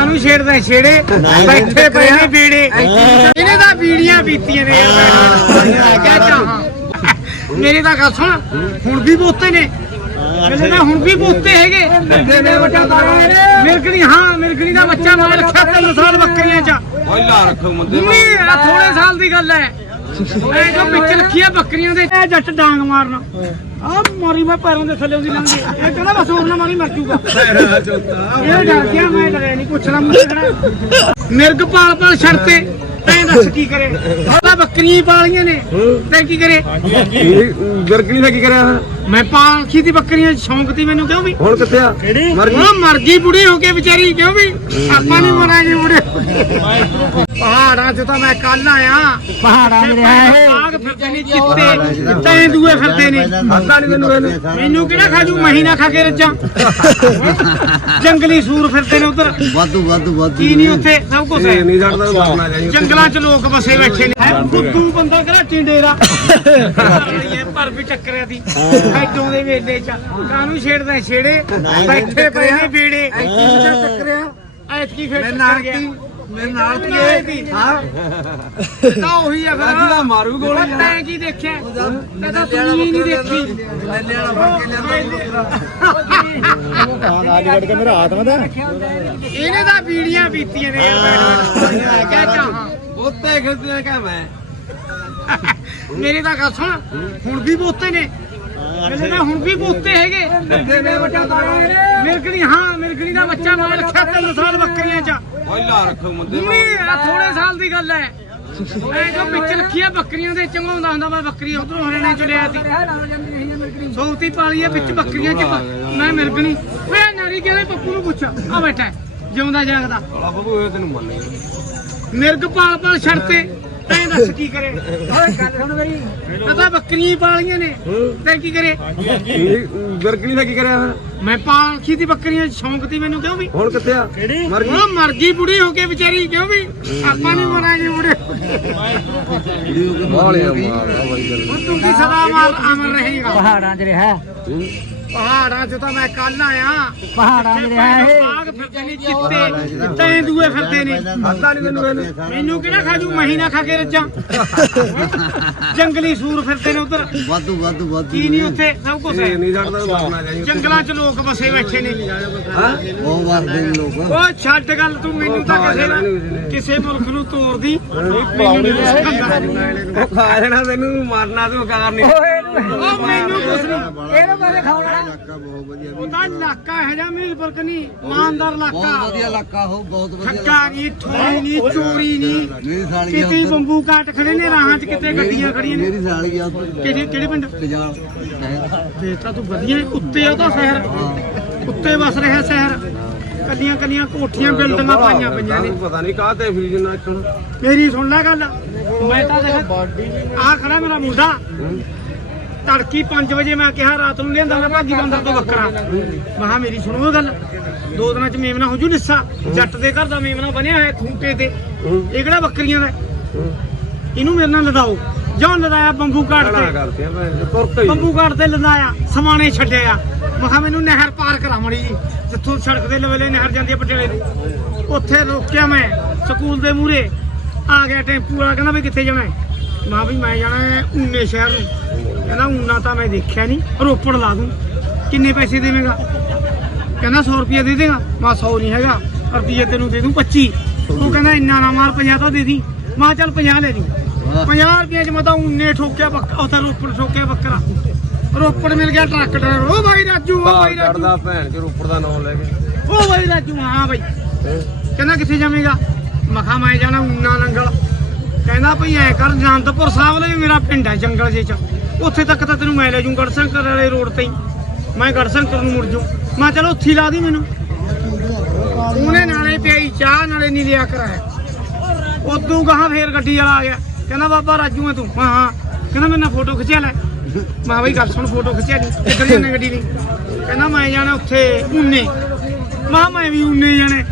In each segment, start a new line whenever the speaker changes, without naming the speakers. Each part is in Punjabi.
ਕਾਨੂੰ ਛੇੜਦਾ ਛੇੜੇ। ਬੈਠੇ ਪਏ ਨੇ ਬੇੜੇ। ਇਹਨੇ ਤਾਂ ਬੀੜੀਆਂ ਪੀਤੀਆਂ ਨੇ ਯਾਰ ਕਿਆ ਚਾਹਾਂ ਮੇਰੇ ਤਾਂ ਗੱਲ ਸੁਣ। ਹੁਣ ਵੀ ਬੋਤੇ ਨੇ। ਮੇਰੇ ਤਾਂ ਹੁਣ ਵੀ ਬੋਤੇ ਹੈਗੇ। ਮਿਰਗਣੀ ਹਾਂ ਮਿਰਗਣੀ ਦਾ ਬੱਚਾ ਮੈਂ ਰੱਖਿਆ ਤਿੰਨ ਸਾਲ ਬੱਕਰੀਆਂ ਚ।
ਪਹਿਲਾਂ ਰੱਖੋ ਮੁੰਡੇ
ਮੰਮੀ ਆ ਥੋੜੇ ਸਾਲ ਦੀ ਗੱਲ ਹੈ। ਐ ਜੋ ਵਿੱਚ ਰੱਖੀ ਆ ਬੱਕਰੀਆਂ ਦੇ ਇਹ ਜੱਟ ਡਾਂਗ ਮਾਰਨਾ। ਆ ਮਾਰੀ ਮੈਂ ਪੈਰਾਂ ਦੇ ਥੱਲੇ ਉਹਦੀ ਲੰਘੀ ਇਹ ਕਹਿੰਦਾ ਬਸ ਹੋਰ ਨਾ ਮਾਰੀ ਮਰ ਜੂਗਾ ਇਹ ਡਰ ਗਿਆ ਮੈਂ ਡਰਿਆ ਨਹੀਂ ਪੁੱਛਣਾ ਮੁੱਛਣਾ ਮਿਰਗ ਪਾਲ ਪਾਲ ਛੜਤੇ ਤੈਂ ਦੱਸ ਕੀ ਕਰੇ? ਉਹਦਾ ਬੱਕਰੀਆਂ ਪਾਲੀਆਂ ਨੇ। ਤੈਂ ਕੀ ਕਰੇ?
ਗਰਕਣੀ ਦਾ ਕੀ ਕਰਿਆ? ਫਿਰ
ਮੈਂ ਪਾਲਖੀ ਦੀ ਬੱਕਰੀਆਂ ਸ਼ੌਂਕ ਤੀ ਮੈਨੂੰ ਕਿਉਂ ਵੀ?
ਹੁਣ ਕਿੱਥੇ ਆ? ਮਰ ਗਈ।
ਉਹ ਮਰ ਗਈ ਬੁੜੀ ਹੋ ਕੇ ਵਿਚਾਰੀ ਕਿਉਂ ਵੀ? ਆਪਾਂ ਨਹੀਂ ਮਰਾਂਗੇ ਬੁੜੇ। ਹੋ ਕੇ। ਪਹਾੜਾਂ 'ਚ ਤਾਂ ਮੈਂ ਕੱਲ ਆਇਆ। ਪਹਾੜਾਂ 'ਚ ਰਿਹਾ ਆਗ ਫਿਰਦੇ ਨੇ ਚਿੱਤੇ ਤੈਂ ਦੂਏ ਫਿਰਦੇ ਨੇ।
ਖਾਦਾ ਨਹੀਂ ਤੈਨੂੰ ਇਹਨੇ।
ਮੈਨੂੰ ਕਿਹੜਾ ਖਾਜੂ? ਮਹੀਨਾ ਖਾ ਕੇ ਰੱਜਾਂ ਜੰਗਲੀ ਸੂਰ ਫਿਰਦੇ ਨੇ ਉਧਰ।
ਵਾਧੂ ਵਾਧੂ ਵਾਧੂ।
ਕੀ ਨਹੀਂ ਉੱਥੇ? ਸਭ ਕੁਝ ਹੈ।
ਇਹ ਨਹੀਂ ਛੱਡਦਾ ਮਰਨਾ ਜਾਈ
ਜੰਗਲਾਂ 'ਚ ਲੋਕ ਬਸੇ ਬੈਠੇ ਨੇ। ਹੈ। ਫੁੱਦੂ ਬੰਦਾ ਕਿਹੜਾ ਟਿੰਡੇਰਾ ਇਹ ਪਰ ਵੀ ਟੱਕਰਿਆ ਦੀ। ਐਡੋਂ ਦੇ ਵੇਲੇ 'ਚ। ਕਾਨੂੰ ਛੇੜਦਾ ਛੇੜੇ? ਬੈਠੇ ਪਏ ਨੇ ਬੇੜੇ। ਟੱਕਰਿਆ ਐਤਕੀ ਫੇਰ
ਮੇਰੇ ਨਾਲ। ਕੀ ਮੇਰੇ ਨਾਲ ਕੀ
ਹੈ। ਤਾਂ ਉਹੀ ਆ ਫਿਰ।
ਦਾ ਮਾਰੂ ਗੋਲੀ
ਉਹ ਤੈਂ ਕੀ ਦੇਖਿਆ? ਮੈਂ ਤਾਂ ਤੂੰ ਨਹੀਂ ਦੇਖੀ।
ਲੈਣੇ ਵਾਲਾ ਫੜ ਕੇ ਲਿਆਂਦਾ
ਇਹਨੇ ਤਾਂ ਬੀੜੀਆਂ ਪੀਤੀਆਂ ਨੇ ਯਾਰ ਬੈਠ ਬੈਠ ਕਿਆ ਚਾਹਾਂ?
ਉੱਤੇ ਖਿੱਚਦੇ ਕਾ ਮੈਂ?
ਮੇਰੇ ਤਾਂ ਹੁਣ ਵੀ ਬੋਤੇ ਨੇ। ਮੇਰੇ ਤਾਂ ਹੁਣ ਵੀ ਬੋਤੇ ਹੈਗੇ। ਮਿਰਗਣੀ ਹਾਂ ਮਿਰਗਣੀ ਦਾ ਬੱਚਾ ਮੈਂ ਰੱਖਿਆ ਤਿੰਨ ਸਾਲ ਬੱਕਰੀਆਂ ਚ।
ਪਹਿਲਾਂ ਰੱਖੋ ਮੁੰਡੇ
ਮੰਮੀ ਆ ਥੋੜੇ ਸਾਲ ਦੀ ਗੱਲ ਹੈ। ਐ ਜੋ ਵਿੱਚ ਰੱਖੀ ਆ ਬੱਕਰੀਆਂ ਦੇ ਚੰਗਾਉਂਦਾ ਹੁੰਦਾ ਮੈਂ ਬੱਕਰੀ ਉਧਰੋਂ ਹਰਿਆਣੇ ਚ ਲਿਆ ਸੀ ਸੌਤੀ ਪਾਲੀ ਆ ਵਿੱਚ ਬੱਕਰੀਆਂ ਚ ਮੈਂ ਮਿਰਗਣੀ ਓਏ ਨਾਰੀ ਕਿਹੜੇ ਪੱਪੂ ਨੂੰ ਪੁੱਛ। ਆ ਬੈਠਾ ਜਿਉਂਦਾ ਜਾਗਦਾ।
ਬੱਬੂ ਇਹ ਤੈਨੂੰ ਮੰਨੇ।
ਮਿਰਗ ਪਾਲ ਪਾਲ ਛੜਤੇ ਤੈਂ ਦੱਸ ਕੀ ਕਰੇ? ਓਏ ਗੱਲ ਸੁਣ ਮੇਰੀ। ਪਤਾ ਬੱਕਰੀਆਂ ਹੀ ਪਾਲੀਆਂ ਨੇ। ਤੈਂ ਕੀ ਕਰੇ?
ਗਰਕਣੀ ਦਾ ਕੀ ਕਰਿਆ ਫਿਰ?
ਮੈਂ ਪਾਲਖੀ ਦੀ ਬੱਕਰੀਆਂ ਚ ਸ਼ੌਂਕ ਤੀ ਮੈਨੂੰ ਕਿਉਂ ਵੀ?
ਹੁਣ ਕਿੱਥੇ ਆ? ਮਰ ਗਈ।
ਉਹ ਮਰ ਗਈ ਬੁੜੀ ਹੋ ਕੇ ਵਿਚਾਰੀ ਕਿਉਂ ਵੀ? ਆਪਾਂ ਨਹੀਂ ਮਰਾਂਗੇ ਬੁੜੇ ਹੋ ਕੇ।
ਬਾਲੇ ਮਾਰ ਬੜੀ ਗੱਲ
ਹੁਣ ਤੂੰ ਕੀ ਸਦਾ ਅਮਰ ਅਮਰ ਰਹੇਗਾ?
ਪਹਾੜਾਂ 'ਚ ਰਿਹਾ।
ਪਹਾੜਾਂ 'ਚ ਤਾਂ ਮੈਂ ਕੱਲ ਆਇਆ।
ਪਹਾੜਾਂ 'ਚ ਰਿਹਾ ਇਹ।
ਬਾਗ ਫਿਰਦੇ ਨੇ ਚਿੱਤੇ ਤੈਂ ਦੂਏ ਫਿਰਦੇ ਨੇ।
ਖਾਦਾ ਨਹੀਂ ਇਹਨੇ
ਮੈਨੂੰ ਕਿਹੜਾ ਖਾਜੂ? ਮਹੀਨਾ ਖਾ ਕੇ ਰੱਜਾਂ। ਜੰਗਲੀ ਸੂਰ ਫਿਰਦੇ ਨੇ ਉਧਰ।
ਵਾਧੂ ਵਾਧੂ ਵਾਧੂ।
ਕੀ ਨਹੀਂ ਉੱਥੇ? ਸਭ ਕੁਝ ਹੈ।
ਨਹੀਂ ਛੱਡਦਾ ਮਰਨਾ ਜਾਈ
ਜੰਗਲਾਂ 'ਚ ਲੋਕ ਬਸੇ ਬੈਠੇ ਨੇ।
ਹਾਂ?
ਬਹੁਤ ਵਸਦੇ ਨੇ ਲੋਕ।
ਉਹ ਛੱਡ ਗੱਲ ਤੂੰ ਮੈਨੂੰ ਤਾਂ ਕਿਸੇ ਨਾ। ਕਿਸੇ ਮੁਲਕ ਨੂੰ ਤੋੜਦੀ ਮੈਨੂੰ ਨਹੀਂ ਸਿਖਾਉਂਦਾ।
ਉਹ ਖਾ ਲੈਣਾ ਤੈਨੂੰ ਮਾਰਨਾ ਤੂੰ ਕਾਰ ਨਹੀਂ
ਉਹ ਮੈਨੂੰ ਕੁਛ ਨਹੀਂ।
ਇਹਨੂੰ ਮੇਰੇ ਖਾਉਣਾ।
ਇਲਾਕਾ ਵਧੀਆ।
ਉਹਦਾ ਇਲਾਕਾ ਹੈ ਜਾਂ ਮੀਰਪੁਰ ਕਨੀ ਇਮਾਨਦਾਰ
ਬਹੁਤ
ਇਲਾਕਾ
ਵਧੀਆ ਇਲਾਕਾ ਹੋ ਬਹੁਤ ਵਧੀਆ
ਠੱਗਾ ਨਹੀਂ ਠੋਰੀ ਨਹੀਂ ਚੋਰੀ ਨਹੀਂ।
ਮੇਰੀ ਸਾਲੀ
ਕਿਤੇ ਹੀ ਬੰਬੂ ਕਾਟ ਖੜੇ ਨੇ ਰਾਹਾਂ 'ਚ ਕਿਤੇ ਗੱਡੀਆਂ ਖੜੀਆਂ ਨੇ?
ਮੇਰੀ ਸਾਲੀ ਆ ਉੱਧਰ
ਕਿਹੜੇ ਕਿਹੜੇ ਪਿੰਡ?
ਪੰਜਾਬ
ਤੇ ਤਾਂ ਤੂੰ ਵਧੀਆ ਹੈ, ਉੱਤੇ ਆ ਉਹਦਾ ਸ਼ਹਿਰ। ਉੱਤੇ ਵਸ ਰਿਹਾ ਸ਼ਹਿਰ। ਕੱਲੀਆਂ ਕੱਲੀਆਂ ਕੋਠੀਆਂ ਬਿਲਡਿੰਗਾਂ ਪਾਈਆਂ ਪਈਆਂ ਨੇ।
ਪਤਾ ਨਹੀਂ ਕਾਹ ਤੇ ਫਰੀਜ ਨਾ ਇੱਥੋਂ।
ਮੇਰੀ ਸੁਣ ਲੈ ਗੱਲ। ਮੈਂ ਤਾਂ ਦੇਖ ਆ ਖੜਾ ਮੇਰਾ ਮੁੰਡਾ। ਤੜਕੀ 5 ਵਜੇ ਮੈਂ ਕਿਹਾ ਰਾਤ ਨੂੰ ਲਿਆਂਦਾ ਮੈਂ ਭਾਗੀ ਬੰਦਰ ਤੋਂ ਬੱਕਰਾ ਮਹਾ ਮੇਰੀ ਸੁਣੋ ਗੱਲ। ਦੋ ਦਿਨਾਂ ਚ ਮੇਮਨਾ ਹੋ ਜੂ ਨਿੱਸਾ ਜੱਟ ਦੇ ਘਰ ਦਾ ਮੇਮਨਾ ਬਣਿਆ ਹੋਇਆ ਖੂੰਟੇ ਤੇ। ਇਹ ਕਿਹੜਾ ਬੱਕਰੀਆਂ ਦਾ? ਹੈ? ਇਹਨੂੰ ਮੇਰੇ ਨਾਲ ਲਦਾਓ ਜਾਂ ਲਦਾਇਆ ਬੰਬੂ
ਕੜਾ
ਤੇ।
ਕਰਦੇ ਆ
ਬੰਬੂ ਕਾਟ ਤੇ ਲਦਾਇਆ ਸਮਾਣੇ ਛੱਡਿਆ ਮਹਾ ਮੈਨੂੰ ਨਹਿਰ ਪਾਰ ਕਰਾ ਮੜੀ ਜੀ। ਜਿੱਥੋਂ ਸੜਕ ਦੇ ਲਵੇਲੇ ਨਹਿਰ ਜਾਂਦੀ ਹੈ ਪਟਿਆਲੇ ਨੂੰ ਉੱਥੇ ਰੋਕਿਆ ਮੈਂ ਸਕੂਲ ਦੇ ਮੂਹਰੇ। ਆ ਗਿਆ ਟੈਂਪੂ ਵਾਲਾ ਕਹਿੰਦਾ ਵੀ ਕਿੱਥੇ ਜਾਣਾ ਹੈ? ਮਾਂ ਵੀ ਮੈਂ ਜਾਣਾ ਹੈ ਊਨੇ ਸ਼ਹਿਰ ਨੂੰ। ਕਹਿੰਦਾ ਊਨਾ ਤਾਂ ਮੈਂ ਦੇਖਿਆ ਨਹੀਂ। ਰੋਪੜ ਲਾ ਦੂੰ। ਕਿੰਨੇ ਪੈਸੇ ਦੇਵੇਂਗਾ? ਕਹਿੰਦਾ 100 ਰੁਪਏ ਦੇ ਦੇਗਾ। ਮੈਂ 100 ਨਹੀਂ ਹੈਗਾ ਰੁਪਏ ਤੈਨੂੰ ਦੇ ਦੂੰ 25 ਉਹ ਕਹਿੰਦਾ ਇੰਨਾ ਨਾ ਮਾਰ 50 ਤਾਂ ਦੇ ਦੀ। ਮੈਂ ਚੱਲ 50 ਲੈ ਦੀ। 50 ਰੁਪਏ ਚ ਮੈਂ ਤਾਂ ਊਨੇ ਠੋਕਿਆ ਬੱਕਰਾ ਉੱਥੇ ਰੋਪੜ ਠੋਕਿਆ ਬੱਕਰਾ। ਰੋਪੜ ਮਿਲ ਗਿਆ ਟਰੱਕ ਡਰਾਈਵਰ। ਉਹ ਭਾਈ ਰਾਜੂ ਉਹ ਭਾਈ ਰਾਜੂ।
ਚੜਦਾ ਭੈਣ ਚ ਰੋਪੜ ਦਾ ਨਾਮ ਲੈ ਕੇ।
ਉਹ ਭਾਈ ਰਾਜੂ ਹਾਂ ਭਾਈ ਕਹਿੰਦਾ ਕਿੱਥੇ ਜਾਵੇਂਗਾ? ਮਖਾ ਮੈਂ ਜਾਣਾ ਊਨਾ ਨੰਗਲ ਕਹਿੰਦਾ ਭਈ ਐ ਕਰ ਜਨਤਪੁਰ ਸਾਹਿਬ ਲਈ ਮੇਰਾ ਪਿੰਡ ਹੈ ਜੰਗਲ ਜੇ ਚ। ਉੱਥੇ ਤੱਕ ਤਾਂ ਤੈਨੂੰ ਮੈਂ ਲੈ ਜੂ ਗੜਸ਼ੰਕਰ ਵਾਲੇ ਰੋਡ ਤੇ ਹੀ। ਮੈਂ ਗੜਸ਼ੰਕਰ ਨੂੰ ਮੁੜ ਜੂ। ਮੈਂ ਚਲੋ ਉੱਥੇ ਲਾ ਦੀ ਮੈਨੂੰ। ਉਹਨੇ ਨਾਲੇ ਪਿਆਈ ਚਾਹ, ਨਾਲੇ ਨਹੀਂ ਲਿਆ ਕਰਾਇਆ। ਉਦੋਂ ਗਾਹਾਂ ਫੇਰ ਗੱਡੀ ਵਾਲਾ ਆ ਗਿਆ। ਕਹਿੰਦਾ, ਬਾਬਾ, ਰਾਜੂ ਹੈ ਤੂੰ? ਮੈਂ ਹਾਂ। ਕਹਿੰਦਾ, ਮੇਰੇ ਨਾਲ ਫੋਟੋ ਖਿਚਿਆ ਲੈ। ਮੈਂ ਬਈ, ਗੱਲ ਸੁਣ, ਫੋਟੋ ਖਿਚਿਆ ਨਹੀਂ ਕਿੱਧਰ ਜਾਣਾ ਗੱਡੀ ਨਹੀਂ ਕਹਿੰਦਾ, ਮੈਂ ਜਾਣਾ ਉੱਥੇ ਊਨੇ ਮਾਂ ਮੈਂ ਵੀ ਊਨੇ ਜਾਣੇ।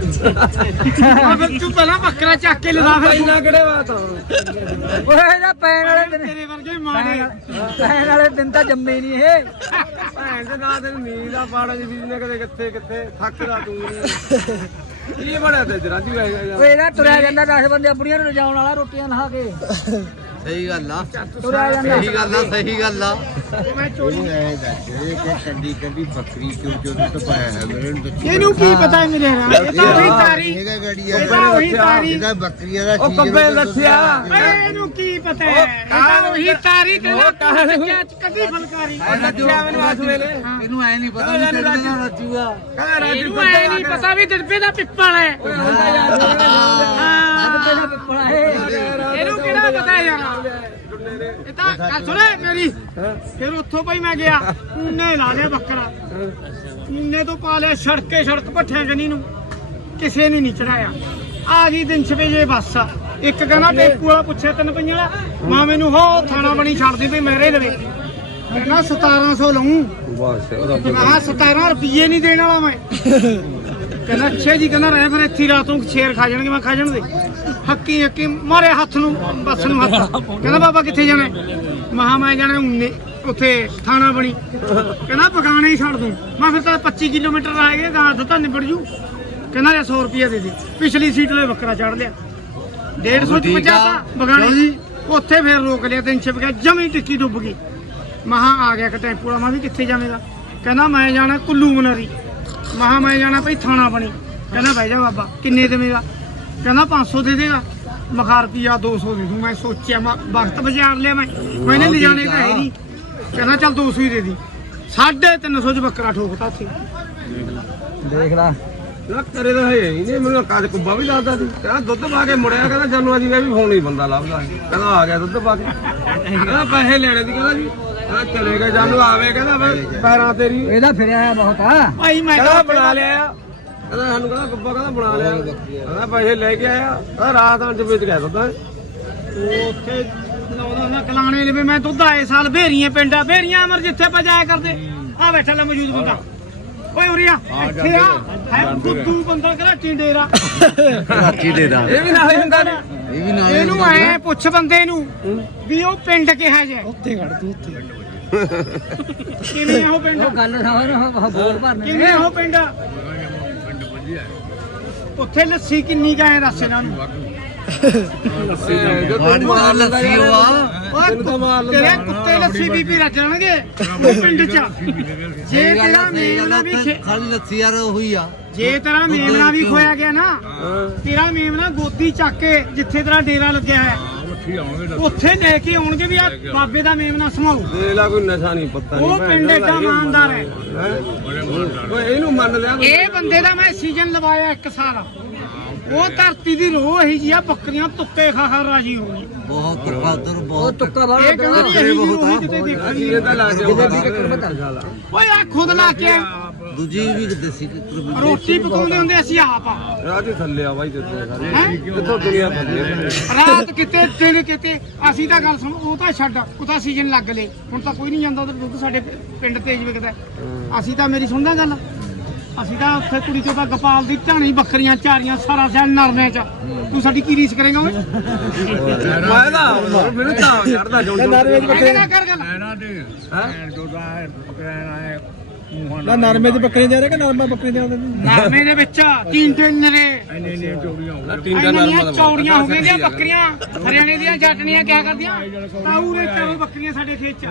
ਮੈਂ ਫਿਰ ਤੂੰ ਪਹਿਲਾਂ ਬੱਕਰਾ ਚੱਕ ਕੇ ਲਦਾ ਫਿਰ
ਇੰਨਾ ਕਿਹੜੇ ਬਾਤ
ਓਏ ਇਹਦਾ ਪੈਣ ਵਾਲੇ ਦਿਨ
ਤੇਰੇ ਵਰਗੇ ਮਾਰੇ
ਪੈਣ ਵਾਲੇ ਦਿਨ ਤਾਂ ਜੰਮੇ ਨਹੀਂ ਇਹ।
ਭੈਣ ਦੇ ਨਾਂ ਤੇ ਨੀਂਦ ਆ ਪਾੜਾ ਜੀ ਨੇ ਕਦੇ ਕਿੱਥੇ ਕਿੱਥੇ ਥੱਕਦਾ ਤੂੰ। ਇਹ ਬੜਾ ਤੇ? ਹੈਗਾ ਯਾਰ
ਓਏ ਇਹਦਾ ਤੁਰਿਆ ਜਾਂਦਾ 10 ਬੰਦੇ ਆਪਣੀਆਂ ਨੂੰ ਲਿਜਾਉਣ ਵਾਲਾ ਰੋਟੀਆਂ ਨਹਾ ਕੇ।
ਸਹੀ ਗੱਲ ਆ। ਸਹੀ ਗੱਲ ਆ ਸਹੀ ਗੱਲ ਆ।
ਮੈਂ ਚੋਰੀ
ਇਹ ਦੱਸ ਇਹ ਕਿ ਕੱਡੀ ਕੱਡੀ ਬੱਕਰੀ ਕਿਉਂ ਕਿਉਂ ਦੁੱਧ ਪਾਇਆ ਹੈ? ਮੇਰੇ ਨੂੰ ਦੱਸੀ
ਇਹਨੂੰ ਕੀ ਪਤਾ ਹੈ ਮੇਰੇ ਨਾਲ? ਇਹ ਤਾਂ ਉਹੀ ਤਾਰੀ।
ਇਹਦਾ ਗੜੀ
ਇਹ ਤਾਂ ਉਹੀ ਤਾਰੀ।
ਇਹਦਾ ਬੱਕਰੀਆਂ ਦਾ
ਉਹ ਕੱਬੇ ਲੱਥਿਆ
ਇਹਨੂੰ ਕੀ ਪਤਾ ਹੈ? ਇਹ ਤਾਂ ਉਹੀ ਤਾਰੀ ਕਹਿੰਦਾ ਕੱਚਿਆਂ ਚ ਕੱਢੀ ਫਲਕਾਰੀ।
ਲੱਥਿਆ ਮੈਨੂੰ ਆਸ ਵੇਲੇ।
ਇਹਨੂੰ ਐ ਨਹੀਂ ਪਤਾ
ਇਹਨੂੰ
ਵੀ
ਰਾਜੂ-
ਕਿਹੜਾ ਰੱਜੂਗਾ
ਕਹਿੰਦਾ ਰਾਜੂ
ਇਹਨੂੰ ਐ ਨਹੀਂ ਪਤਾ ਵੀ ਦੜਪੇ ਦਾ ਪਿੱਪਲ ਹੈ। ਹਾਂ।
ਤੇਰਾ ਪਿੱਪਲਾ ਹੈ
ਇਹਨੂੰ ਕਿਹੜਾ ਪਤਾ ਹੈ ਯਾਰ ਇਹ ਤਾਂ ਗੱਲ ਸੁਣੇ ਮੇਰੀ। ਫਿਰ ਉੱਥੋਂ ਭਾਈ ਮੈਂ ਗਿਆ ਉਹਨੇ ਲਾ ਲਿਆ ਬੱਕਰਾ। ਉਹਨੇ ਤੋਂ ਪਾ ਲਿਆ ਸੜਕੇ, ਸੜਕ ਭੱਠਿਆਂ ਕਨੀ ਨੂੰ ਕਿਸੇ ਨੇ ਨਹੀਂ ਚੜਾਇਆ। ਆ ਗਈ ਦਿਨ ਛਵੇਜੇ ਬੱਸ। ਇੱਕ ਕਹਿੰਦਾ ਟੇਪੂ ਵਾਲਾ ਪੁੱਛਿਆ, ਤਿੰਨ ਪਈਆਂ ਵਾਲਾ? ਮਾਂ ਮੈਨੂੰ, ਹੋ, ਥਾਣਾ ਬਣੀ ਛੱਡਦੀ ਵੀ ਮੇਰੇ ਦੇਵੇ ਕਹਿੰਦਾ 1700 ਲਊਂ
ਬਸ ਉਹਦਾ
ਮੈਂ ਕਿਹਾ 17 ਰੁਪਏ ਨਹੀਂ ਦੇਣ ਵਾਲਾ ਮੈਂ। ਕਹਿੰਦਾ, ਅੱਛਾ ਜੀ, ਕਹਿੰਦਾ, ਰਹਿ ਫਿਰ ਇੱਥੇ ਹੀ ਰਾਤ ਸ਼ੇਰ ਖਾ ਜਾਣਗੇ, ਮੈਂ ਖਾ ਜਾਣ ਦੇ ਹੱਕੀ ਹੱਕੀ ਮਾਰੇ ਹੱਥ ਨੂੰ ਬੱਸ ਨੂੰ ਹੱਥ। ਕਹਿੰਦਾ ਬਾਬਾ ਕਿੱਥੇ ਜਾਣਾ? ਮਹਾ ਮੈਂ ਜਾਣਾ ਉਨੇ- ਉੱਥੇ ਥਾਣਾ ਬਣੀ। ਕਹਿੰਦਾ ਪਗਾਣੇ ਹੀ ਛੱਡ ਦੂੰ। ਮੈਂ ਫਿਰ ਤਾਂ 25 ਕਿਲੋਮੀਟਰ ਰਹਿ ਗਿਆ ਗਾਂ ਤਾਂ ਨਿਬੜ ਜੂ। ਕਹਿੰਦਾ ਇਹ 100 ਰੁਪਏ ਦੇ ਦੇ। ਪਿਛਲੀ ਸੀਟ 'ਤੇ ਬੱਕਰਾ ਚੜ ਲਿਆ। 150 ਚ ਪਚਾਤਾ ਬਗਾਣੇ ਉੱਥੇ ਫਿਰ ਰੋਕ ਲਿਆ ਤਿੰਨ ਛਿਪ ਗਿਆ ਜਮੀ ਟਿੱਕੀ ਡੁੱਬ ਗਈ। ਮਹਾ ਆ ਗਿਆ ਕਿ ਟੈਂਪੂ ਵਾਲਾ। ਮੈਂ ਵੀ ਕਿੱਥੇ ਜਾਵੇਂਗਾ? ਕਹਿੰਦਾ ਮੈਂ ਜਾਣਾ ਕੁੱਲੂ ਮਨਾਰੀ ਮਹਾ ਮੈਂ ਜਾਣਾ ਭਈ ਥਾਣਾ ਬਣੀ। ਕਹਿੰਦਾ ਬਹਿ ਜਾ ਬਾਬਾ ਕਿੰਨੇ ਦੇਵੇਂਗਾ? ਕਹਿੰਦਾ 500 ਦੇ ਦੇਗਾ। ਮਖਾ ਰੁਪਿਆ 200 ਦੇ ਦੂੰ ਮੈਂ ਸੋਚਿਆ ਮੈਂ ਵਕਤ ਬਾਜ਼ਾਰ ਲਿਆ ਮੈਂ। ਮੈਨੇ ਲਿਜਾਣੇ ਤਾਂ ਹੈ ਨਹੀਂ। ਕਹਿੰਦਾ ਚੱਲ 200 ਹੀ ਦੇ ਦੀ। 350 ਚ ਬੱਕਰਾ ਠੋਕਤਾ ਉੱਥੇ
ਦੇਖ ਲੈ।
ਨਾ ਕਰੇ ਤਾਂ ਹੈ ਹੀ ਨਹੀਂ ਮੈਨੂੰ ਕਾਜ ਕੁੱਬਾ ਵੀ ਲੱਗਦਾ ਸੀ। ਕਹਿੰਦਾ ਦੁੱਧ ਪਾ ਕੇ ਮੁੜਿਆ ਕਹਿੰਦਾ ਜਾਨੂੰ ਅੱਜ ਮੈਂ ਵੀ ਫੋਨ ਹੀ ਬੰਦਾ ਲੱਭਦਾ ਸੀ। ਕਹਿੰਦਾ ਆ ਗਿਆ ਦੁੱਧ ਪਾ ਕੇ। ਕਹਿੰਦਾ ਪੈਸੇ ਲੈਣੇ ਸੀ ਕਹਿੰਦਾ ਜੀ। ਆ ਚਲੇਗਾ ਜਾਨੂੰ ਆਵੇ ਕਹਿੰਦਾ ਪੈਰਾਂ ਤੇਰੀ
ਇਹਦਾ ਫਿਰਿਆ ਬਹੁਤ ਆ।
ਭਾਈ ਮੈਂ
ਬਣਾ ਲਿਆ ਕਹਿੰਦਾ ਸਾਨੂੰ ਕਹਿੰਦਾ ਕੁੱਬਾ ਕਹਿੰਦਾ ਬਣਾ ਲਿਆ। ਕਹਿੰਦਾ ਪੈਸੇ ਲੈ ਕੇ ਆਇਆ। ਕਹਿੰਦਾ ਰਾਤ ਆਣ ਚ ਵੇਚ ਗਿਆ ਦੁੱਧ
ਉੱਥੇ ਲਾਉਂਦਾ ਨਾ ਕਲਾਣੇ ਲਵੇ ਮੈਂ ਦੁੱਧ ਆਏ ਸਾਲ ਭੇਰੀਆਂ ਪਿੰਡਾਂ ਭੇਰੀਆਂ ਅਮਰ ਜਿੱਥੇ ਆਪਾਂ ਜਾਇਆ ਕਰਦੇ। ਆ ਬੈਠਾ ਲੈ ਮੌਜੂਦ ਬੰਦਾ। ਓਏ ਉਰੀਆ ਇੱਥੇ ਆ। ਹੈ ਬੁੱਧੂ ਬੰਦਾ ਕਿਹੜਾ ਟਿੰਡੇਰਾ
ਦਾ
ਇਹ ਵੀ ਨਾਲ ਹੀ ਹੁੰਦਾ ਨੇ।
ਇਹ ਵੀ ਨਾਲ
ਇਹਨੂੰ ਐ ਪੁੱਛ ਬੰਦੇ ਨੂੰ ਵੀ ਉਹ ਪਿੰਡ ਕਿਹਾ ਜਾਏ ਉੱਥੇ ਖੜ ਤੂੰ ਉੱਥੇ। ਕਿਵੇਂ ਉਹ ਪਿੰਡ?
ਉਹ ਗੱਲ ਨਾ ਬੋਲ ਭਰਨੇ
ਕਿਵੇਂ ਉਹ ਪਿੰਡ? ਉੱਥੇ ਲੱਸੀ ਕਿੰਨੀ ਕਾ ਐ ਦੱਸ ਇਹਨਾਂ ਨੂੰ?
ਲੱਸੀ।
ਤੇਰੇ ਕੁੱਤੇ ਲੱਸੀ ਪੀ ਪੀ ਰੱਜਣਗੇ ਉਹ ਪਿੰਡ ਚ। ਜੇ ਤੇਰਾ ਮੇਮਣਾ ਵੀ ਖੇ-
ਖਾਲੀ ਲੱਸੀ ਯਾਰ ਉਹੀ ਆ।
ਜੇ ਤੇਰਾ ਮੇਮਣਾ ਵੀ ਖੋਇਆ ਗਿਆ ਨਾ ਤੇਰਾ ਮੇਮਣਾ ਗੋਦੀ ਚੱਕ ਕੇ ਜਿੱਥੇ ਤੇਰਾ ਡੇਰਾ ਲੱਗਿਆ ਹੈ ਉੱਥੇ ਲੈ ਕੇ ਆਉਣਗੇ ਵੀ ਆ ਬਾਬੇ ਦਾ ਮੇਮਣਾ ਸਮਾਉ
ਦੇ ਲਾ ਕੋਈ ਨਸ਼ਾ ਨਹੀਂ ਪੱਤਾ ਨਹੀਂ
ਉਹ ਪਿੰਡ ਏਡਾ ਇਮਾਨਦਾਰ ਹੈ।
ਓਏ ਇਹਨੂੰ ਮੰਨ ਲਿਆ
ਇਹ ਬੰਦੇ ਦਾ ਮੈਂ ਸੀਜ਼ਨ ਲਵਾਇਆ ਇੱਕ ਸਾਲ ਉਹ ਧਰਤੀ ਦੀ ਰੋਹ ਇਹੀ ਜੀ ਆ ਬੱਕਰੀਆਂ ਤੁੱਕੇ ਖਾ ਖਾ ਰਾਜੀ ਹੋ ਗਈ
ਬਹੁਤ ਬਹਾਦਰ
ਉਹ
ਬਹੁਤ
ਤੁੱਕਾ ਵਾਲਾ
ਇਹ ਕਹਿੰਦਾ ਵੀ ਇਹੀ ਜੀ ਕਿਤੇ
ਤਾਂ ਲਾ ਕੇ
ਓਏ ਆ ਖੁਦ ਲਾ ਕੇ।
ਦੂਜੀ ਵੀ ਦੇਸੀ ਵੀ
ਰੋਟੀ ਪਕਾਉਂਦੇ ਹੁੰਦੇ ਅਸੀਂ ਆਪ। ਆ
ਰਾਜੇ ਥੱਲੇ ਆ ਬਾਈ ਜਿੱਥੇ ਸਾਰੇ?
ਹੈਂ?
ਕਿੱਥੋਂ ਦੁਨੀਆ ਫੱਲੇ
ਰਾਤ ਕਿਤੇ ਦਿਨ ਕਿਤੇ ਅਸੀਂ ਤਾਂ ਗੱਲ ਸੁਣ ਉਹ ਤਾਂ ਛੱਡ ਉਹ ਤਾਂ ਸੀਜ਼ਨ ਲੱਗ ਲੇ ਹੁਣ ਤਾਂ ਕੋਈ ਨਹੀਂ ਜਾਂਦਾ ਉਧਰ ਦੁੱਧ ਸਾਡੇ ਪਿੰਡ ਤੇਜ ਵਿਕਦਾ। ਅਸੀਂ ਤਾਂ ਮੇਰੀ ਸੁਣਦਾ ਗੱਲ? ਅਸੀਂ ਤਾਂ ਉੱਥੇ ਕੁੜੀ ਚੋਂ ਤਾਂ ਗੋਪਾਲ ਦੀ ਢਾਣੀ ਬੱਕਰੀਆਂ ਚਾਰੀਆਂ ਸਾਰਾ ਸਿਆਲ ਨਰਨੇ ਚ। ਤੂੰ ਸਾਡੀ ਕੀ ਰੀਸ ਕਰੇਗਾ ਓਏ?
ਮੈਂ ਤਾਂ ਮੈਨੂੰ ਤਾਂ ਚੜਦਾ ਜੋਂ
ਅੱਗੇ ਨਾ ਕਰ ਗੱਲ
ਨਾ ਨਰਮੇ ਚ ਬੱਕਰੇ ਜਾ ਰਹੇ ਕਿ ਨਰਮਾ ਬੱਕਰੇ ਜਾਂਦੇ ਨੇ?
ਨਰਮੇ ਦੇ ਵਿੱਚ ਤਿੰਨ ਤਿੰਨ ਨਰੇ
ਟਿੰਡਾ
ਇੰਨੀਆਂ
ਨਰਮਾ
ਚੌੜੀਆਂ ਹੋ ਗਈਆਂ ਬੱਕਰੀਆਂ। ਹਰਿਆਣੇ ਦੀਆਂ ਜੱਟਣੀਆਂ ਕਿਆ ਕਰਦੀਆਂ? ਤਾਊ ਦੇ ਚਾਰੋਂ ਬੱਕਰੀਆਂ ਸਾਡੇ ਖੇਤ ਚ।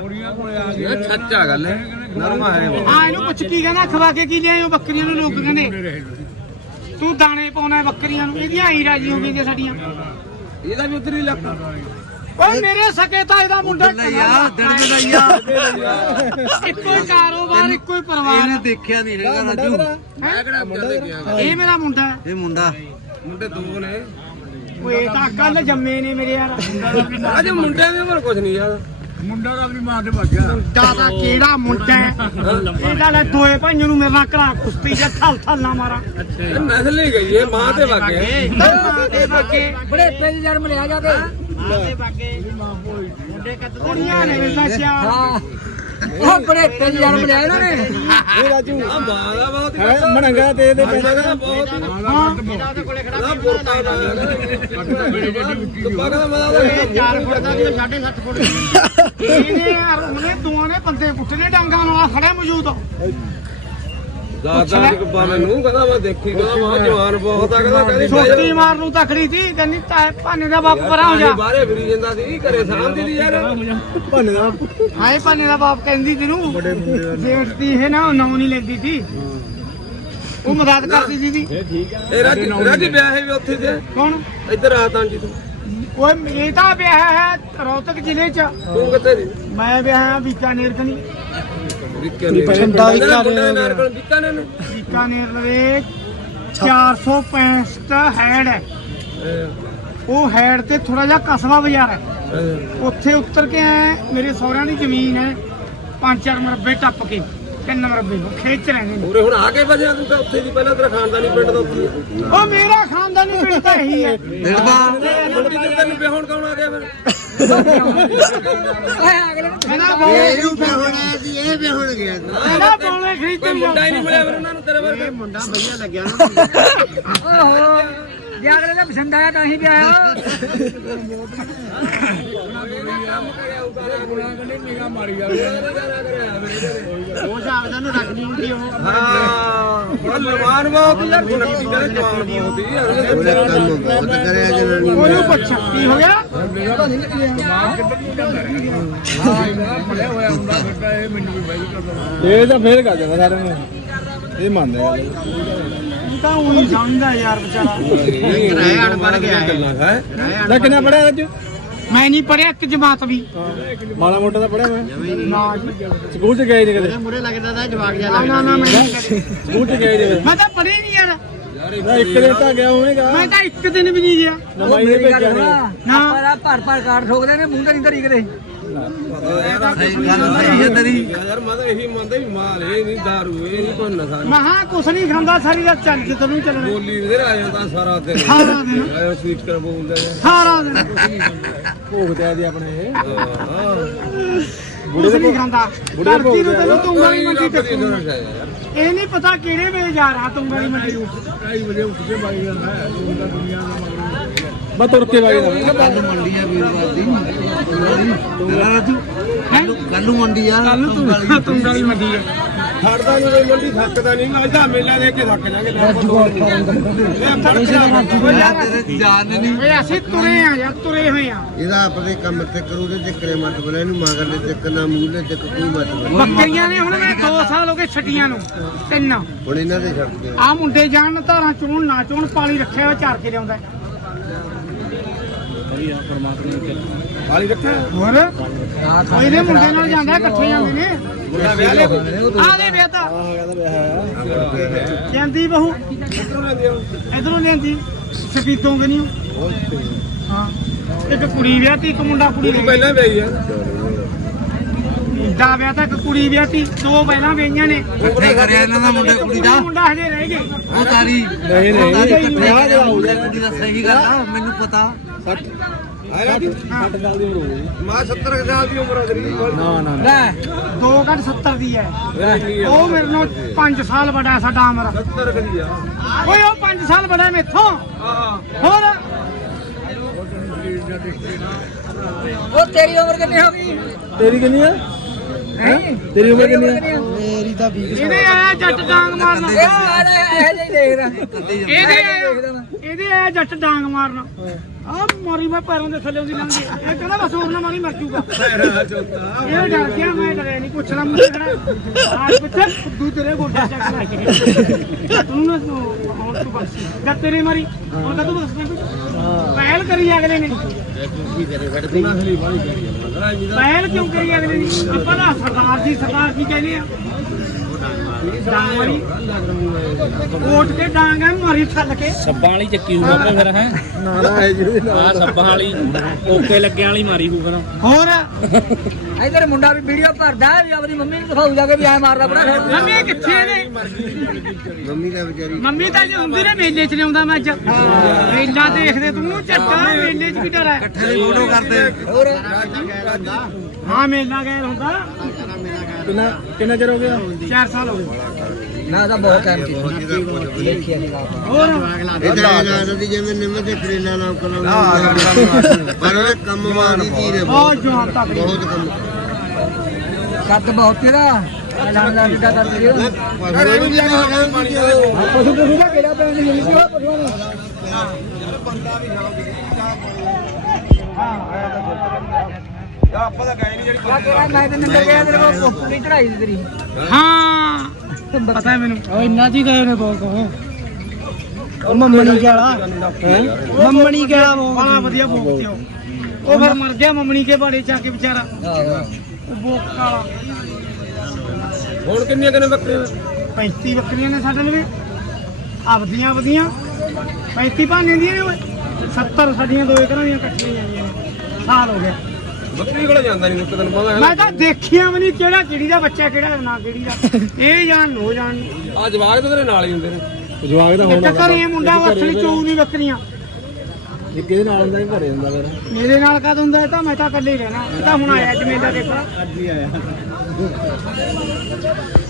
ਇਹ ਸੱਚਾ ਗੱਲ ਹੈ। ਨਰਮਾ ਹੈ ਉਹ।
ਹਾਂ ਇਹਨੂੰ ਪੁੱਛ ਕੀ ਕਹਿੰਦਾ ਖਵਾ ਕੇ ਕੀ ਲਿਆਇਓ ਬੱਕਰੀਆਂ ਨੂੰ ਲੋਕ ਕਹਿੰਦੇ? ਤੂੰ ਦਾਣੇ ਪਾਉਣਾ ਬੱਕਰੀਆਂ ਨੂੰ ਇਹਦੀਆਂ ਹੀ ਰਾਜੀ ਹੋ ਗਈਆਂ ਸਾਡੀਆਂ।
ਇਹਦਾ ਵੀ ਉਤਰੀ ਲੱਖ
ਓਏ ਮੇਰੇ ਸਕੇ ਤਾਂ ਇਹਦਾ ਮੁੰਡਾ
ਯਾਰ ਦਿਨ ਦਾ ਯਾਰ
ਇੱਕੋ ਹੀ ਕਾਰੋਬਾਰ ਇੱਕੋ ਹੀ ਪਰਿਵਾਰ।
ਇਹਨੇ ਦੇਖਿਆ ਨਹੀਂ ਹੈਗਾ ਰਾਜੂ।
ਮੈਂ ਕਿਹੜਾ ਮੁੰਡਾ
ਇਹ ਮੇਰਾ ਮੁੰਡਾ।
ਇਹ ਮੁੰਡਾ।
ਮੁੰਡੇ ਦੋ ਨੇ।
ਓਏ ਇਹ ਤਾਂ ਕੱਲ ਜੰਮੇ ਨੇ ਮੇਰੇ ਯਾਰ।
ਅਜੇ ਮੁੰਡਿਆਂ ਦੀ ਉਮਰ ਕੁਝ ਨਹੀਂ ਯਾਰ।
ਮੁੰਡਾ ਦਾ ਆਪਣੀ ਮਾਂ ਤੇ ਭੱਜ ਗਿਆ।
ਦਾਦਾ ਕਿਹੜਾ ਮੁੰਡਾ ਹੈ? ਇਹਦਾ ਲੈ ਦੋਏ ਭਾਈਆਂ ਨੂੰ ਮੇਰੇ ਨਾਲ ਕਰਾ ਕੁਸ਼ਤੀ ਜਾਂ ਥਲ ਥਲ ਨਾ ਮਾਰਾਂ
ਇਹ ਨਸਲ ਹੀ ਗਈ ਹੈ ਮਾਂ ਤੇ
ਦੇ ਬਾਗੇ
ਬੜੇ ਪੇਜ ਜਨਮ ਲਿਆ ਜਾ ਕੇ
ਮਾਂ ਦੇ ਬਾਗੇ ਮੁੰਡੇ ਕੱਦ ਕੁੜੀਆਂ ਨੇ ਚਾਰ
ਹਾਂ। ਉਹ ਬੜੇ ਜਨਮ ਲਿਆ ਇਹਨਾਂ ਨੇ।
ਇਹ ਰਾਜੂ।
ਆ ਦਾ ਬਹੁਤ
ਹੈ? ਮਣੰਗਾ ਤੇ ਇਹਦੇ ਪੈਂਦਾ
ਦਾ ਬਹੁਤ
ਹਾਂ।
ਨਾ ਬੁਰਕਾ ਦਾ ਕੁੱਬਾ ਕਹਿੰਦਾ ਮੈਂ ਤਾਂ
ਚਾਰ ਫੁੱਟ ਦਾ ਤੇ 7.5 ਫੁੱਟ ਇਹਨੇ ਯਾਰ ਉਹਨੇ ਦੋਵਾਂ ਨੇ ਬੰਦੇ ਪੁੱਟਨੇ ਡਾਂਗਾ ਨਾਲ ਖੜਿਆ ਮੌਜੂਦ।
ਦਾਦਾ ਜੀ ਕੁੱਬਾ ਮੈਨੂੰ ਕਹਿੰਦਾ ਮੈਂ ਦੇਖੀ ਕਹਿੰਦਾ ਮੈਂ ਜਵਾਨ ਬਹੁਤ ਆ ਕਹਿੰਦਾ ਕਹਿੰਦੀ ਬਹਿ ਜਾ।
ਛੋਟੀ ਮਾਰ ਨੂੰ ਤਕੜੀ ਸੀ ਕਹਿੰਦੀ ਤਾਂ ਭਾਨੇ ਦਾ ਬਾਪ ਪਰਾਂ ਹੋ ਜਾ।
ਬਾਹਰੇ ਫਿਰੀ ਜਾਂਦਾ ਸੀ ਘਰੇ ਸਾਂਭਦੀ ਦੀ ਯਾਰ।
ਭੰਨ ਦਾ
ਹਾਏ ਭਾਨੇ ਦਾ ਬਾਪ ਕਹਿੰਦੀ ਤੈਨੂੰ ਜੇਠ ਦੀ ਇਹ ਨਾ ਨਾਮ ਨਹੀਂ ਲੈਂਦੀ ਸੀ। ਉਹ ਮਦਦ ਕਰਦੀ ਸੀ ਦੀ।
ਇਹ ਰਾਜੀ ਰਾਜੀ ਵਿਆਹ ਹੈ ਵੀ ਉੱਥੇ ਤੇ
ਕੌਣ?
ਇੱਧਰ ਆ ਤਾਂ ਜੀ ਤੂੰ।
ਓਏ ਇਹ ਤਾਂ ਵਿਆਹ ਹੈ ਰੋਹਤਕ ਜ਼ਿਲ੍ਹੇ ਚ।
ਤੂੰ ਕਿੱਥੇ ਦੀ?
ਮੈਂ ਵਿਆਹ ਹਾਂ ਬੀਕਾਨੇਰ ਕਨੀ
ਵਿਕੇ ਨੇ।
ਬਠਿੰਡਾ ਹੀ ਘਰ
ਮੁੰਡਾ ਨਾਰਕਲ ਵਿਕਾ ਨੇ
ਬੀਕਾਨੇਰ ਲਵੇ 465 ਹੈਡ ਹੈ। ਉਹ ਹੈਡ ਤੇ ਥੋੜਾ ਜਿਹਾ ਕਸਬਾ ਬਾਜ਼ਾਰ ਹੈ। ਉੱਥੇ ਉੱਤਰ ਕੇ ਆਏ ਮੇਰੇ ਸਹੁਰਿਆਂ ਦੀ ਜ਼ਮੀਨ ਹੈ। ਪੰਜ ਚਾਰ ਮਰਬੇ ਟੱਪ ਕੇ। ਤਿੰਨ ਮਰਬੇ ਉਹ ਖੇਤ ਚ ਰਹਿੰਦੇ ਨੇ।
ਉਰੇ ਹੁਣ ਆ ਕੇ ਵਜਿਆ ਤੂੰ ਤਾਂ ਉੱਥੇ ਦੀ ਪਹਿਲਾਂ ਤੇਰਾ ਖਾਨਦਾਨੀ ਪਿੰਡ ਦਾ ਉੱਥੇ
ਉਹ ਮੇਰਾ ਖਾਨਦਾਨੀ ਪਿੰਡ ਤਾਂ ਇਹੀ ਹੈ
ਮੁੰਡੀ ਤੇ ਤੈਨੂੰ ਵਿਆਹਣ ਕੌਣ ਆ ਗਿਆ ਫਿਰ?
ਓਏ ਅਗਲੇ ਨੂੰ
ਕਹਿੰਦਾ ਬੋਲੇ
ਇਹ ਵੀ ਹੋਣਾ ਸੀ। ਇਹ ਵੀ ਹੁਣ ਗਿਆ
ਬੋਲੇ
ਕੋਈ ਮੁੰਡਾ ਹੀ ਨਹੀਂ ਮਿਲਿਆ ਫਿਰ ਉਹਨਾਂ ਨੂੰ ਤੇਰੇ ਵਰਗਾ।
ਮੁੰਡਾ ਵਧੀਆ ਲੱਗਿਆ ਨਾ।
ਓਹੋ ਜੇ ਅਗਲੇ ਦਾ ਪਸੰਦ ਆਇਆ ਤਾਂ ਹੀ ਵੀ ਆਇਆ
ਉਹ ਜਾਗਦਾ ਨੂੰ ਰੱਖਣੀ ਹੁੰਦੀ ਉਹ।
ਹਾਂ ਬੜਾ ਲਵਾਨ ਬਹੁਤ ਯਾਰ ਸੁਣਕੀ ਕਹਿੰਦੇ ਜਵਾਨ ਬਹੁਤ ਹੀ ਯਾਰ
ਉਹਨੇ ਕੰਮ ਬਹੁਤ ਕਰਿਆ ਜਨਾਨੀ
ਉਹਨੂੰ ਪੁੱਛ ਕੀ ਹੋ ਗਿਆ?
ਇਹ ਤਾਂ ਫੇਰ ਕਰ ਜਾਂਦਾ ਸਾਰਿਆਂ ਨੂੰ। ਇਹ ਮੰਨਦੇ ਆ।
ਇਹ ਤਾਂ ਉਹੀ ਸਮਝਦਾ ਯਾਰ ਵਿਚਾਰਾ।
ਰਹਿ ਅਨਪੜ ਗਿਆ ਹੈ।
ਨਾ ਕਿੰਨਾ ਪੜਿਆ ਅੱਜ?
ਮੈਂ ਨਹੀਂ ਪੜਿਆ ਇੱਕ ਜਮਾਤ ਵੀ।
ਮਾੜਾ ਮੋਟਾ ਤਾਂ ਪੜਿਆ ਮੈਂ।
ਨਾ ਜੀ
ਸਕੂਲ ਚ ਗਏ ਨਹੀਂ ਕਦੇ?
ਮੁਰੇ ਲੱਗਦਾ ਤਾਂ ਜਵਾਕ ਜਾ
ਨਾ ਨਾ ਨਾ ਮੈਂ ਕਰੀ।
ਸਕੂਲ ਚ ਗਏ ਨਹੀਂ
ਮੈਂ ਤਾਂ ਪੜ੍ਹੀ ਨਹੀਂ ਯਾਰ।
ਨਾ ਇੱਕ ਦਿਨ ਤਾਂ ਗਿਆ ਹੋਵੇਗਾ।
ਮੈਂ ਤਾਂ ਇੱਕ ਦਿਨ ਵੀ ਨਹੀਂ ਗਿਆ।
ਨਾ ਨੇ ਭੇਜਿਆ
ਨਾ।
ਪਰ ਭਰ ਭਰ ਕਾਟ ਠੋਕਦੇ ਨੇ ਮੂੰਹ ਤੇ ਨਹੀਂ ਧਰੀ ਕਦੇ
ਯਾਰ ਮੈਂ ਤਾਂ ਇਹੀ ਮੰਨਦਾ ਵੀ ਮਾਲ ਇਹ ਨਹੀਂ ਦਾਰੂ ਇਹ ਨਹੀਂ ਕੋਈ ਨਸ਼ਾ ਨਹੀਂ।
ਮਹਾ ਕੁਛ ਨਹੀਂ ਖਾਂਦਾ, ਸਾਰੀ ਰਾਤ ਚੱਲ ਜਿੱਦ ਨੂੰ ਚੱਲਣਾ
ਬੋਲੀ ਵੀਰ ਆ ਜਾਂਦਾ ਸਾਰਾ ਦਿਨ
ਸਾਰਾ ਦਿਨ
ਆਇਓ ਸਵੀਟ ਕਰ ਬੋਲਦੇ ਨੇ
ਸਾਰਾ ਦਿਨ
ਭੋਗ ਤੇ ਆਪਣੇ
ਕੁਛ ਨਹੀਂ ਖਾਂਦਾ ਧਰਤੀ ਨੂੰ
ਭੋਗਦੇ ਆ।
ਤੈਨੂੰ ਮੰਡੀ
ਕਦੀ
ਇਹ ਨਹੀਂ ਪਤਾ ਕਿਹੜੇ ਵੇਲੇ ਜਾ ਰਹਾ ਤੁੰਗਲੀ ਮੰਡੀ ਨੂੰ
ਮੈਂ ਤੁਰ ਕੇ ਵਾਗੀ ਦਾ।
ਕੱਲ ਮੰਡੀ ਆ ਵੀਰਵਾਰ ਦੀ।
ਹੈ
ਕੱਲ ਨੂੰ ਮੰਡੀ ਆ।
ਕੱਲ ਤੂੰ ਤੁੰਗਲੀ ਮੰਡੀ
ਖੜਦਾ ਨਹੀਂ ਕੋਈ ਮੰਡੀ ਥੱਕਦਾ ਨਹੀਂ ਅੱਜ ਦਾ ਮੇਲਾ ਦੇਖ ਕੇ ਥੱਕ ਜਾਗੇ ਲੈ ਦੋ
ਜਾਨ ਨਹੀਂ
ਓਏ ਅਸੀਂ ਤੁਰੇ ਆ ਯਾਰ ਤੁਰੇ ਹੋਏ ਆ।
ਇਹਦਾ ਆਪਣੇ ਕੰਮ ਤੇ ਕਰੂ ਤੇ ਚੱਕਰੇ ਮਤ ਬਲੇ ਇਹਨੂੰ ਮਗਰ ਦੇ ਚੱਕ ਨਾ ਮੂੰਹ ਦੇ ਚੱਕ ਕੋਈ ਮਤ ਬਲੇ।
ਬੱਕਰੀਆਂ ਨੇ ਹੁਣ ਮੈਂ 2 ਸਾਲ ਹੋ ਗਏ ਛੱਡੀਆਂ ਨੂੰ ਤਿੰਨ।
ਹੁਣ ਇਹਨਾਂ ਦੇ ਛੱਡ ਕੇ
ਆ ਮੁੰਡੇ ਜਾਣ ਧਾਰਾਂ ਚੋਣ ਨਾ ਚੋਣ ਪਾਲੀ ਰੱਖਿਆ ਹੋਇਆ ਚਾਰ ਕੇ ਲਿਆਉਂਦਾ।
ਹਾਲੀ ਰੱਖਿਆ?
ਹੋਰ? ਇਹਦੇ ਮੁੰਡੇ ਨਾਲ ਜਾਂਦਾ ਇਕੱਠੇ ਜਾਂਦੇ ਨੇ।
ਮੁੰਡਾ ਵਿਆਹ ਲਿਆ ਕੋਈ
ਆ ਦੇ ਵਿਆਹ ਤਾਂ
ਹਾਂ ਕਹਿੰਦਾ ਵਿਆਹ ਹੈ।
ਜਾਂਦੀ ਬਹੂ।
ਕਿੱਥੋਂ ਲੈਂਦੇ ਹੋ
ਇਧਰੋਂ ਲਿਆਂਦੀ। ਸਪੀਤੋਂ ਕਿ ਨਹੀਂ? ਹਾਂ। ਇੱਕ ਕੁੜੀ ਵਿਆਹਤੀ ਇੱਕ ਮੁੰਡਾ ਕੁੜੀ
ਕੁੜੀ
ਰਹਿ
ਪਹਿਲਾਂ ਵਿਆਹੀ ਆ।
ਦਾ ਵਿਆਹ ਤਾਂ ਇੱਕ ਕੁੜੀ ਵਿਆਹਤੀ ਦੋ ਪਹਿਲਾਂ ਵਿਆਹੀਆਂ ਨੇ।
ਇਕੱਠੇ ਕਰਿਆ ਇਹਨਾਂ ਦਾ ਮੁੰਡੇ ਕੁੜੀ ਦਾ।
ਮੁੰਡਾ ਹਜੇ ਰਹਿ ਗਏ।
ਉਹ ਤਾਰੀ।
ਨਹੀਂ ਨਹੀਂ। ਵਿਆਹ ਦਾ
ਮੁੰਡੇ ਕੁੜੀ ਦਾ। ਸਹੀ ਗੱਲ ਆ ਮੈਨੂੰ ਪਤਾ।
60
ਆ ਰਾਜੀ
60 ਸਾਲ ਦੀ ਉਮਰ ਹੋ ਗਈ।
ਮਾਂ 70 ਸਾਲ ਦੀ ਉਮਰ ਆ ਤੇਰੀ।
ਨਾ ਨਾ ਨਾ।
ਲੈ
ਦੋ ਘੱਟ 70 ਦੀ ਹੈ ਉਹ ਮੇਰੇ ਨਾਲ 5 ਸਾਲ ਵੱਡਾ ਸਾਡਾ ਅਮਰ
70 ਕਦੀ ਆ।
ਓਏ ਉਹ 5 ਸਾਲ ਵੱਡਾ ਮੇਥੋਂ।
ਹਾਂ
ਹੋਰ?
ਉਹ ਤੇਰੀ ਉਮਰ ਕਿੰਨੀ ਹੋ ਗਈ?
ਤੇਰੀ ਕਿੰਨੀ ਆ?
ਹੈ?
ਤੇਰੀ ਉਮਰ ਕਿੰਨੀ ਆ?
ਮੇਰੀ ਤਾਂ 20
ਇਹਦੇ ਆਇਆ ਜੱਟ ਡਾਂਗ ਮਾਰਨਾ।
ਇਹ ਆ ਇਹ ਜਿਹੀ ਦੇਖਦਾ
ਇਹਦੇ ਆਇਆ ਇਹਦੇ ਆਇਆ ਜੱਟ ਡਾਂਗ ਮਾਰਨਾ। ਆ ਮਾਰੀ ਮੈਂ ਪੈਰਾਂ ਦੇ ਥੱਲੇ ਉਹਦੀ ਲੰਘੀ ਇਹ ਕਹਿੰਦਾ ਬਸ ਹੋਰ ਨਾ ਮਾਰੀ, ਮਰ ਜੂਗਾ ਇਹ ਡਰ ਗਿਆ, ਮੈਂ ਡਰਿਆ ਨਹੀਂ ਪੁੱਛਣਾ ਮੁੰਡੇ ਆਜ ਪਿੱਛੇ ਫੁੱਦੂ ਤੇਰੇ ਗੋਡਾ ਚੱਕ ਲਾ ਕੇ। ਤੂੰ ਨਾ ਹੁਣ ਤੂੰ ਬਸ। ਜਦ ਤੇਰੇ ਮਾਰੀ, ਹੁਣ ਕਦੋਂ ਬਸ ਪਹਿਲ ਕਰੀ ਅਗਲੇ ਨੇ। ਪਹਿਲ ਕਿਉਂ ਕਰੀ ਅਗਲੇ ਨੇ? ਆਪਾਂ ਦਾ ਸਰਦਾਰ ਜੀ, ਸਰਦਾਰ ਕੀ ਕਹਿੰਦੇ ਆ? ਕੋਟ ਕੇ ਡਾਂਗ ਐ ਮਾਰੀ ਥੱਲ ਕੇ।
ਸੱਬਾਂ ਵਾਲੀ ਚੱਕੀ ਹੋਊਗਾ ਤੇ ਫਿਰ ਹੈ?
ਨਾ ਨਾ ਹੈ ਜੀ
ਆ ਸੱਬਾਂ ਵਾਲੀ ਓਕੇ ਲੱਗਿਆਂ ਵਾਲੀ ਮਾਰੀ ਹੋਊਗਾ ਨਾ
ਹੋਰ?
ਇਧਰ ਮੁੰਡਾ ਵੀ ਵੀਡੀਓ ਭਰਦਾ ਵੀ ਆਪਣੀ ਮੰਮੀ ਨੂੰ ਦਿਖਾਉ ਜਾ ਕੇ ਵੀ ਐ ਮਾਰਦਾ ਬੜਾ
ਮੰਮੀ ਕਿੱਥੇ ਨੇ?
ਮੰਮੀ ਦਾ ਵਿਚਾਰੀ
ਮੰਮੀ ਤਾਂ ਜੇ ਹੁੰਦੀ ਨੇ ਮੇਲੇ 'ਚ ਲਿਆਉਂਦਾ ਮੈਂ ਅੱਜ। ਮੇਲਾ ਦੇਖਦੇ ਤੂੰ ਚੱਟਾ ਮੇਲੇ 'ਚ ਵੀ ਡਰ ਹੈ।
ਫੋਟੋ ਕਰਦੇ।
ਹਾਂ ਮੇਲਾ ਗਏ ਹੁੰਦਾ।
ਕਿੰਨਾ ਕਿੰਨਾ ਚਿਰ ਹੋ ਗਿਆ?
4 ਸਾਲ ਹੋ ਗਏ।
ਨਾ ਤਾਂ ਬਹੁਤ ਟਾਈਮ ਕੀਤਾ। ਦੇਖਿਆ ਨਹੀਂ
ਹੋਰ?
ਇਹਦਾ ਇਹਨਾਂ ਦੀ ਜਿਵੇਂ ਨਿੰਮ ਤੇ ਕਰੇਲਾ ਨਾਲ ਕਲਾਉਂਦੇ ਪਰ ਉਹ ਕੰਮ ਮਾਰੀ ਧੀਰੇ
ਬਹੁਤ। ਜਵਾਨ ਤੱਕ
ਬਹੁਤ ਕੰਮ।
ਕੱਦ ਬਹੁਤ ਤੇਰਾ। ਲਾਂਦਾ ਕਿੱਡਾ ਕਰ ਦਿਓ
ਘਰੇ ਵੀ ਜਾ ਕੇ ਪਾਣੀ ਦਾ
ਪਸ਼ੂ ਪਸ਼ੂ ਦਾ ਕਿਹੜਾ ਪੈਣ ਨਹੀਂ ਸੀ ਪਸ਼ੂਆਂ ਨੂੰ?
ਯਾ ਆਪਾਂ ਤਾਂ ਗਏ ਨਹੀਂ ਜਿਹੜੀ
ਮੈਂ ਤੇ ਨੰਬਰ ਗਿਆ ਤੇਰੇ ਕੋਲ ਪੂਰੀ ਚੜਾਈ ਸੀ ਤੇਰੀ
ਹਾਂ ਪਤਾ ਹੈ ਮੈਨੂੰ
ਉਹ ਇੰਨਾ ਜੀ ਗਏ ਨੇ ਬਹੁਤ ਕੋ ਉਹ ਮੰਮਣੀ ਵਾਲਾ ਮੰਮਣੀ ਵਾਲਾ
ਬੜਾ ਵਧੀਆ ਬੋਕ ਉਹ ਉਹ ਫਿਰ ਮਰ ਗਿਆ ਮੰਮਣੀ ਕੇ ਬਾੜੇ ਚ ਕੇ ਵਿਚਾਰਾ ਉਹ ਬੋਕ ਵਾਲਾ
ਹੁਣ ਕਿੰਨੀਆਂ ਕਿੰਨੇ ਬੱਕਰੇ
35 ਬੱਕਰੀਆਂ ਨੇ ਸਾਡੇ ਲਵੇ ਆਪਦੀਆਂ ਆਪਦੀਆਂ। 35 ਭਾਣੇ ਦੀਆਂ ਨੇ ਓਏ। 70 ਸਾਡੀਆਂ ਦੋ ਏਕੜਾਂ ਦੀਆਂ ਇਕੱਠੀਆਂ ਆਈਆਂ ਨੇ। ਸਾਲ ਹੋ ਗਿਆ।
ਬੱਕਰੀ ਕੋਲ ਜਾਂਦਾ ਨਹੀਂ ਤੈਨੂੰ ਪਤਾ ਹੈ
ਮੈਂ ਤਾਂ ਦੇਖਿਆ ਵੀ ਨਹੀਂ ਕਿਹੜਾ ਕਿਹੜੀ ਦਾ ਬੱਚਾ ਕਿਹੜਾ ਨਾ ਕਿਹੜੀ ਦਾ। ਇਹ ਜਾਣ ਨੋ ਜਾਣ
ਆ ਜਵਾਗ ਤਾਂ ਤੇਰੇ ਨਾਲ ਹੀ ਹੁੰਦੇ ਨੇ।
ਜਵਾਗ ਦਾ
ਇੱਕ ਘਰੇ ਮੁੰਡਾ ਵਸਣੀ ਚੋਊ ਨਹੀਂ ਬੱਕਰੀਆਂ।
ਇੱਕ ਇਹਦੇ ਨਾਲ ਹੁੰਦਾ ਹੀ ਭਰੇ ਜਾਂਦਾ ਫਿਰ।
ਮੇਰੇ ਨਾਲ ਕਦ ਹੁੰਦਾ ਇਹ ਤਾਂ ਮੈਂ ਤਾਂ ਇਕੱਲੇ ਰਹਿਣਾ। ਇਹ ਤਾਂ ਹੁਣ ਆਇਆ ਜਮੇਲਾ ਦੇਖੋ।
ਅੱਜ ਹੀ ਆਇਆ।